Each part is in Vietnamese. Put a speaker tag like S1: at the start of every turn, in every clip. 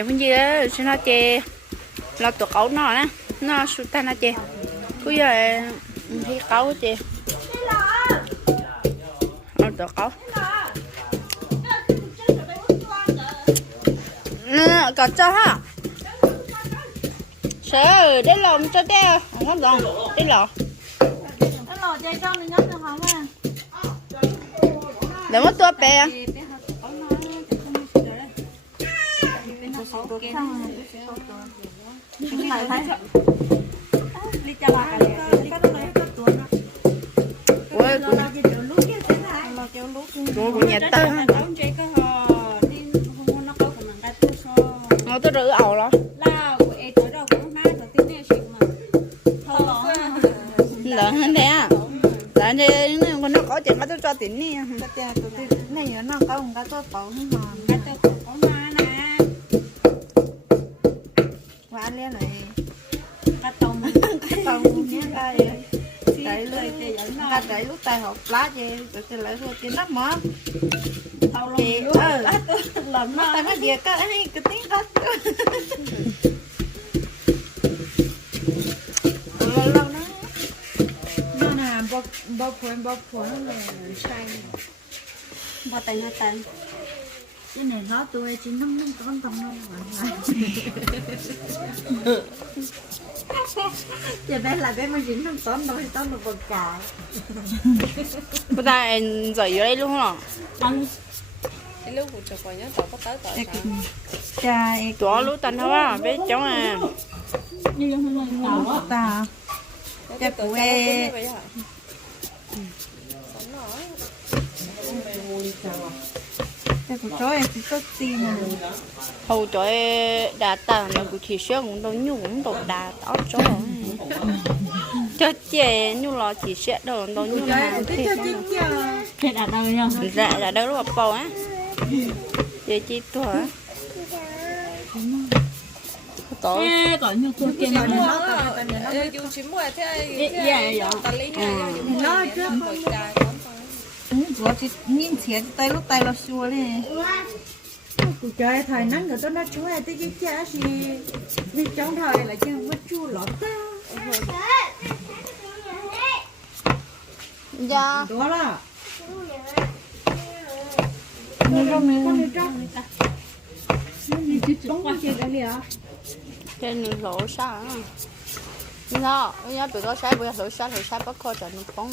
S1: cái phần gì á xin nó chè. Lo tổ cấu nó nè nó sụt tan nó chè. Cứ giờ thì cấu chè. Lo tổ cấu. Nè có cho ha. Sợ để lòng cho đeo không còn để lòng Cái lò chơi cho mình nhóc được không à? để mất tua bè Lại thấy. Đi cho bà cái này, cái này cái tuần đó. ôi Lò lò chơi kiểu lúc kia thế này. Cũng nhẹ tơ ha nó nó tôi rửa ẩu lo Lao của em tối đầu cũng má rồi tin này xịn mà. Thôi hơn thế à thì con nó có chuyện có tôi cho tiền đi này nó có một cái tôi bỏ không hòn ta đẩy lúc tay học lá chứ rồi thì lại thôi tiền nắp mỏ tao luôn ờ lần nó tay nó về cái ấy cái tiếng đó. Lâu lâu nó nó là bọc bọc phun bọc phun là sai bọc tay nó tay cái này nó tôi chỉ năm năm con tông nó giờ bé là bé mà chỉ năm tón thôi tón là bật cả bữa ta em rời vô đây luôn hả? Ăn. Cái lúc của chụp nhớ tao có tới tới sao cha chỗ lú tanh thôi á bé cháu à. Như không phải ngầu á ta như vậy hả? Sống nổi cái của cháu em chỉ có tin là hầu chỗ đã tao nó cũng chỉ sửa cũng đâu nhu cũng đâu đà tao chỗ cho chè nhu lo chỉ sửa đâu đâu nhu nào thì thế đã đâu nha dạ là đâu lúc bầu á chị chi tuổi tối ê có nhiều tuổi kia Chín nó mua á, dù chín mua thế dạ, dạ. tao lấy hai dù mua Nó nó trước trước một trà lắm của chị nhìn tiền tay lúc tay nó xua lên. Cụ trời thời nắng người ta nói chú ai tới với cha gì? Nhưng trong thời là chưa có chu lọt ta dạ. Đó là. Con đi trong con cái gì à? Trên đường lỗ sao nó nhớ tụi có sai bây giờ lỗ sai lỗ sai bắt coi trời nó phóng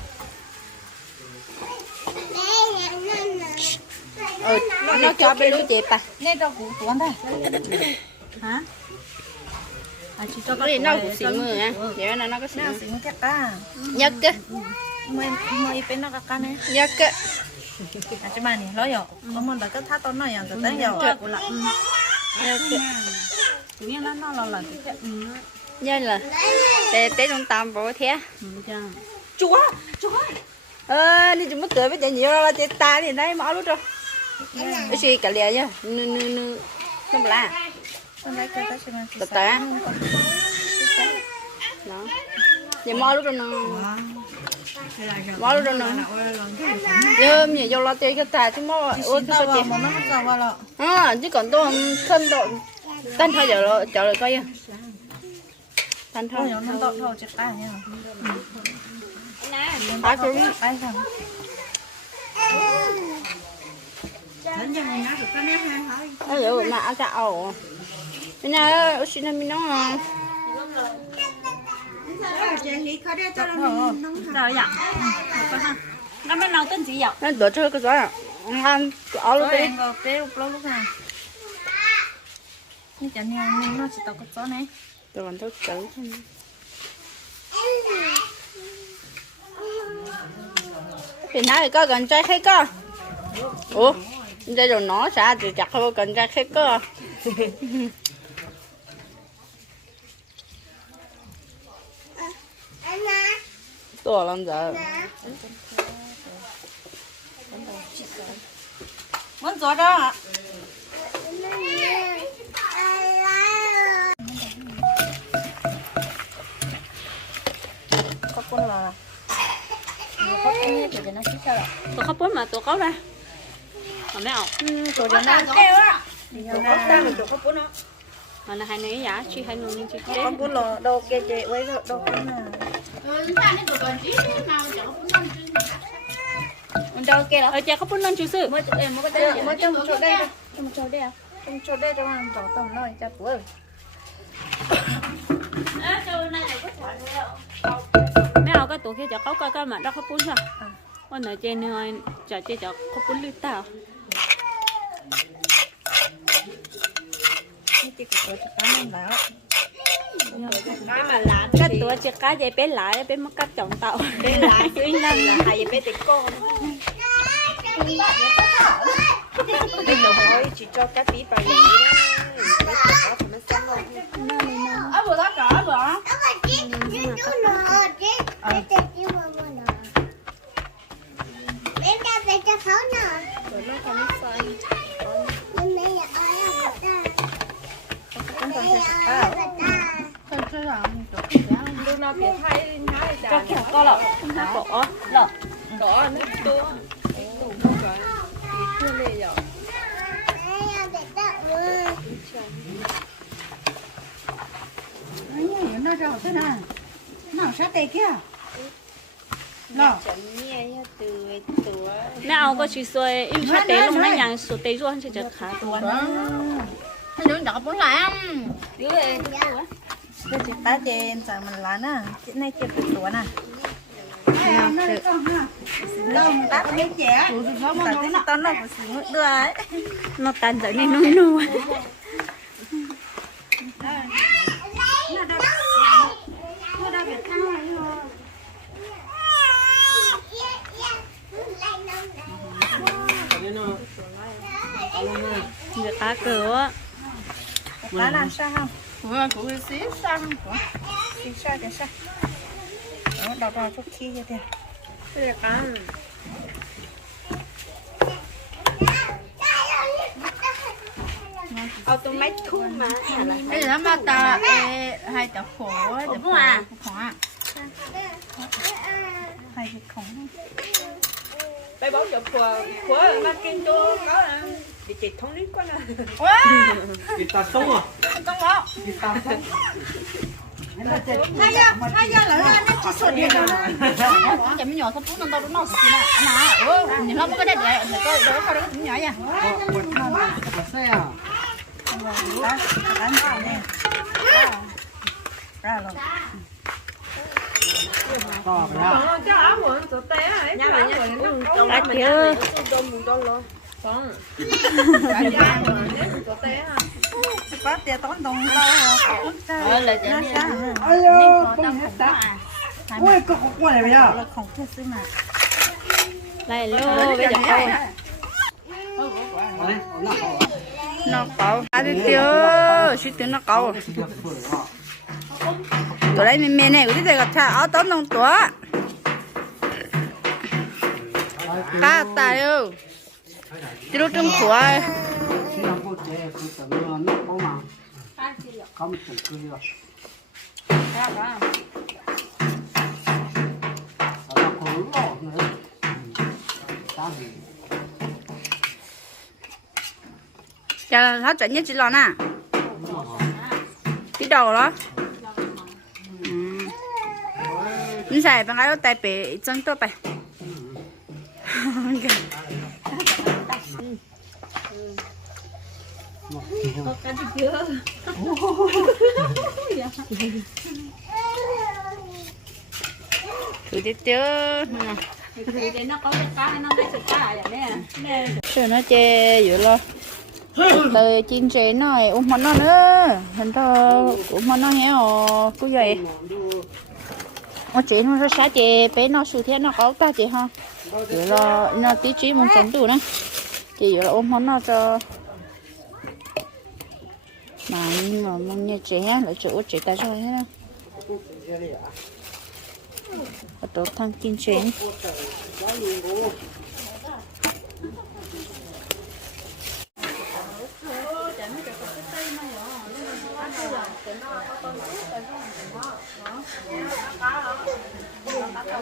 S1: ừ nó cho bên lưới chẹp à. Nên đâu cũng tuấn đây hả? À chỉ cho cái nó cũng xịn mưa nha vậy nên nó có nó xịn chắc ta. Nhất á. Mới mới bên nó cái cái này nhất à chứ mà này lo rồi có một là cái thắt to nó rồi cái tới giờ. Của lại nhất á. Tự nhiên nó nó là là cái Dạ là để để trong tam bộ thế. Chúa chúa. Ờ đi chúng mất cười với chạy nhiều là chạy ta thì đấy máu lúc rồi cái gì cả lìa nhá. Nư nư nư. Nó mà chứ mà tập ta đó. Vậy máu lúc rồi nó máu lúc rồi nó giờ mình vô lo chơi cái ta chứ máu ôi cái nó lọ. À chứ còn tôi không thân độ thân thôi giờ lo chờ lại coi nha thân thôi. Nó to thôi chắc ta nha à cũng ai thằng đến giờ mình nói được cái này hay hỏi Ơ dụ mà ăn gạo Bên nhà ở xin mình nó chị nghĩ khó đây cho nó nóng rồi. dạ nó mới nấu tên gì vậy Nó đổ cho cái gió à Ăn áo rồi đi. có cái lúc lâu lúc nào. Như chẳng nhau nhưng nó chỉ tao có gió này. Tôi còn thức tử Thì nãy có cần trai hết cơ Ủa Đây rồi nó xả thì chặt thôi cần trai hết cơ. To lắm giờ muốn gió đó ạ? Có con là có con như thế thì nó xích sao tôi khóc bốn mà tôi ra mà mấy ông rồi nó kêu á. Mà là hai nữ giả chị hai nữ chị chế con bún lò đâu kia chị quay đâu đâu con nào đâu kia đó ở cha khóc bốn lần chú sư. Mới em mới có đây mới trong một chỗ đây trong chỗ đây à? Trong chỗ đây cho ăn tổ tổng nơi cha bữa mấy ông cái tổ kia cho khóc coi coi mà đó khóc bốn sao con ở trên nơi chả chơi cho khóc bốn lít tao ตัวจะก้ามันแล้วก็ตัวจะก้าจะเป็นหลายเป็นมักกะจ่องเต่าเป็นหลายซึ่งนั่นนะใครจะเป็นติดกงเป็นหนูเฮ้ยจีจ้อกะตีไปอย่างนี้นะไม่ติดก็ทำมันซ้ำลงเอาบุตรก่อนบ่เอาไปจีจีดูหนูจีจีจีมาหนูเป็นการเป็นจะเขาหนู chị có tổ chức ăn bảo cái tổ chỉ cá vậy bé lại bé mất cắt chồng tàu bé lại chứ năm là hai bé tịch con bây giờ hỏi chỉ cho cái tí bài này đó có phải nó xong không ở vừa đó cỏ vừa rồi. nó không sai cũng còn phải bảo lúc nào biết thay thay có chả kiểu có lọ không ha bỏ lọ có nước tua tủ một cái chưa lệ rồi ấy nhỉ nó đâu thế nào nào sát tê kia lò mấy ông có chỉ xuôi im sát tế lúc nãy nhàng số tế ruộng chỉ được khá Ờ. tuần đừng đọc bốn lại ăn cái chị ta trên giờ mình lá nè chị này chị phải tuổi nè nó con ha lông ta cái trẻ ta cái tao nó phải sử dụng đưa ấy nó tan dậy nên nuôi nuôi lá làm sao không vừa cũng xí xăng thì sao thì sao đó đọc vào chút chi vậy thì là cá bây giờ mà. Ta hai tập khổ tập khổ à? khổ à. Hay cái khổng bay bóng chụp của của mà kinh tô có là bị chết thông lý quá nè.
S2: Kita semua. Kita semua.
S1: hai giờ hai giờ lại ra nó chỉ sụt đi rồi. Chả mới nhỏ thôi nó đâu nó xí nè. Anh à ơ nhìn nó có đây để để coi đỡ coi đó cũng nhỏ nha đó đánh vào nè ra rồi Kau berapa? cho áo quần té mà té có tiền tốn đồng đâu nó sao Ayo, kau hết tak. ui, kau kau kau ni ya. là khổng xí mà lại lô bây giờ thôi nó cậu à đi tiêu suy tính nó cậu tụi lấy mềm mềm này cái gì gặp áo tóm đồng tuổi cá tài ơi chỉ lúc trong khóa Khi nó là trận nhất chỉ lo nè à? tí đầu đó. Mình xài bằng cái tay bể chân tôi bay thử tiếp tiêu rồi nó chê vậy lo từ chín chế này ôm món nó nữa hình thơ ôm món nó ồ cứ vậy nó chế nó sát chế bé nó sự thế nó, có ta chế ha vậy là nó tí trí một chấm đủ nữa chị vậy là ôm món nó cho mà nhưng mà mong nghe chế ha lại chỗ chế ta cho thế nào ở tổ thăng kinh chuyến Ờ,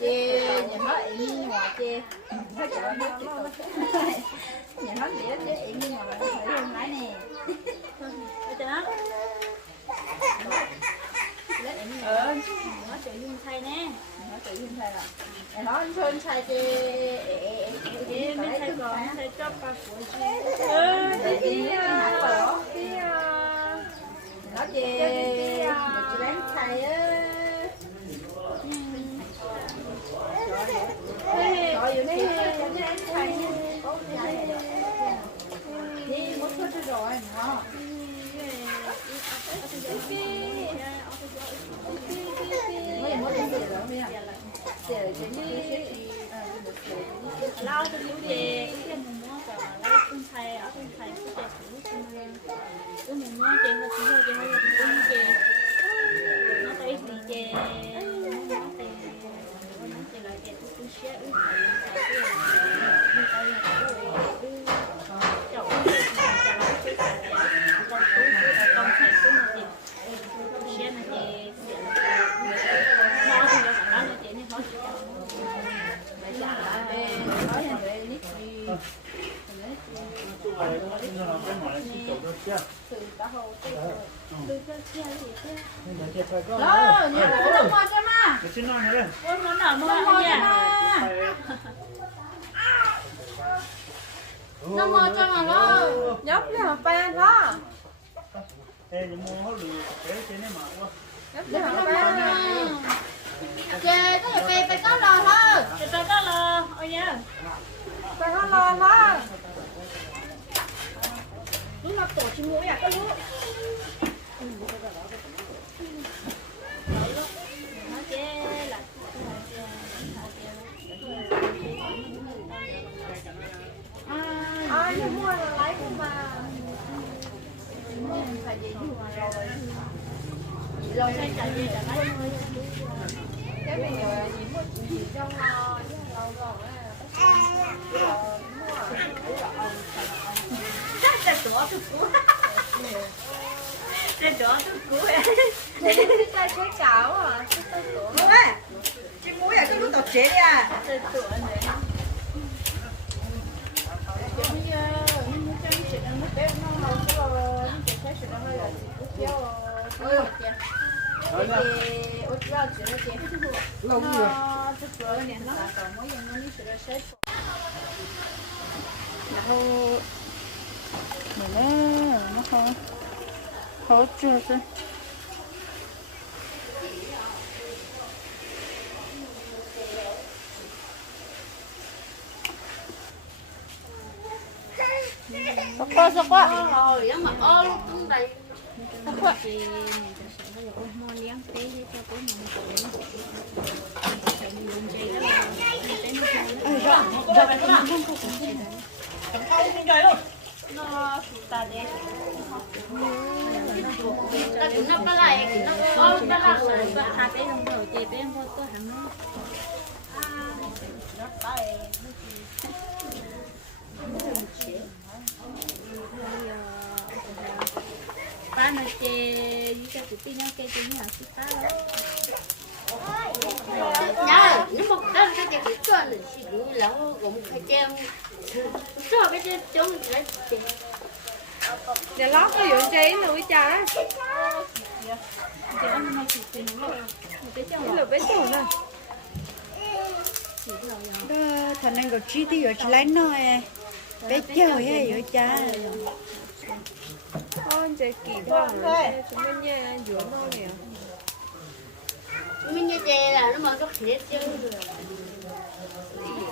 S1: chê nhà nó ý như ngoài chê nó chợ nó chê nhà nó dễ chê ý như ngoài nó thấy không lái nè. Ở trên đó ờ nó chợ dung thay nè. Nó chợ dung thay rồi, nhà nó anh thay chê mới của thay á Rồi vậy đi, thầy rồi về cái mùng mua cả lao Đó, nhớ là nó mua cho mà. Ôi, món nào mua nha Nó mua cho mà nó. nhóc đi học ban đó Để mà nó mua. Chê, có thể về phải có lò thôi. Cho tôi đó ôi nha phải nó lo đó lúc nào tổ chim mũi à có lúc nó 你们去这我也是录到这里啊这是我的人好吃有你最吃那的要记哦我有点我主要觉得点那个这个要的点那我眼中你是个小然后奶奶我好好就是 tung đầy. Sốc quá. Ta cũng nó có lại, nó có nó là rồi. Hai bé đồng đầu chị bé vô tôi hẳn nó ba nói chị cái tụi tin nhau cái chị nhà chị ta đó. Nhá, nếu mà đó là cái gì cũng cho là chỉ đủ là cũng phải treo. Cho cái trên chúng lại chị. để lót cái vụ cháy nuôi cha. Chị ăn mai chị chị nó cái cho cái lửa bếp chủ nè đó thằng này có chi thì ở chỉ lấy nó à bé chơi hay ở cha con chơi kỳ quá rồi chúng mình nha giữa nó nè Mình như chè là nó mà có khía chứ.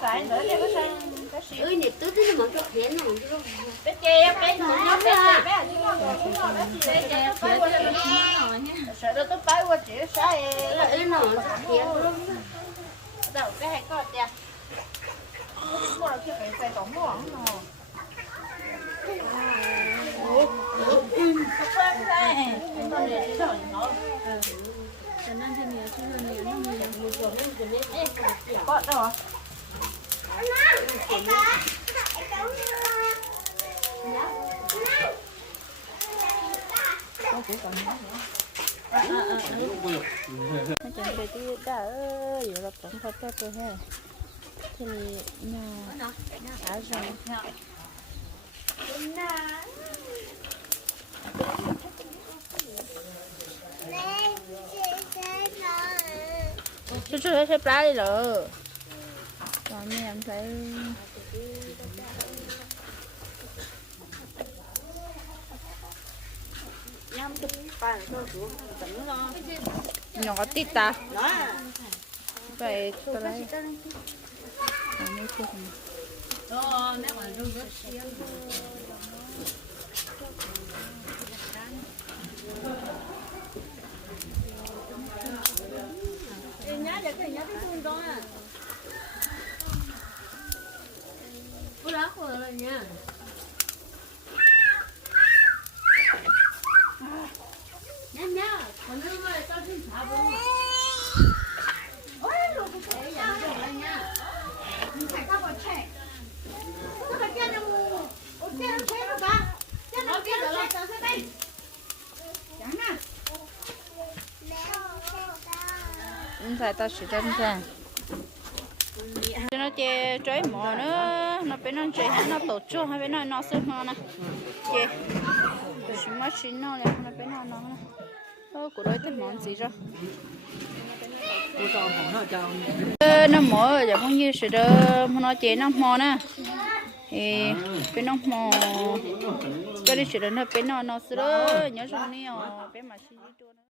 S1: phải nữa để có sang Ừ, nhịp tứ nó mà có khía nó mà có bé chè bé nó nó bé chè bé Cái chè qua đây. Sợ tôi phải qua chỉ sai. Là nó có khía luôn. Cái hay có chè. Là cái phải phải tổng mua nó. Cho nên thì nhiều chứ nhiều nó nhiều có đâu nó chẳng phải đi đã ơi giờ là phải tôi ha thì nhà đã rồi chú chú thấy xếp lá đi rồi còn mẹ em thấy nhỏ tít ta. Vậy tôi lấy. Còn mấy chiếc này. nhá để cái nhá cái thương đó à Ủa đó khổ rồi nha Nhá nhá còn đưa mà cho thêm thả bông Ôi lúc cái cái dạng rồi là nha Mình phải có một trẻ Nó phải kia nó mù Ủa kia nó thế rồi ba Kia nó kia nó lại tao sẽ đây Chẳng nào không phải tao chỉ chân ra. Nó chơi trái mỏ nữa. Nó bên nó chơi nó tổ chua hay bên nó nó sẽ nó nè? Chơi chỉ mất chỉ nó là nó bên nó nó ơ, của đôi tên món gì rồi? Cho nó cho mỏ giờ bao như sự đó nó chơi nó mỏ nè. Thì bên nó mỏ cái đi sự đó nó bên nó nó sự đó nhớ trong này bên mà xin nghĩ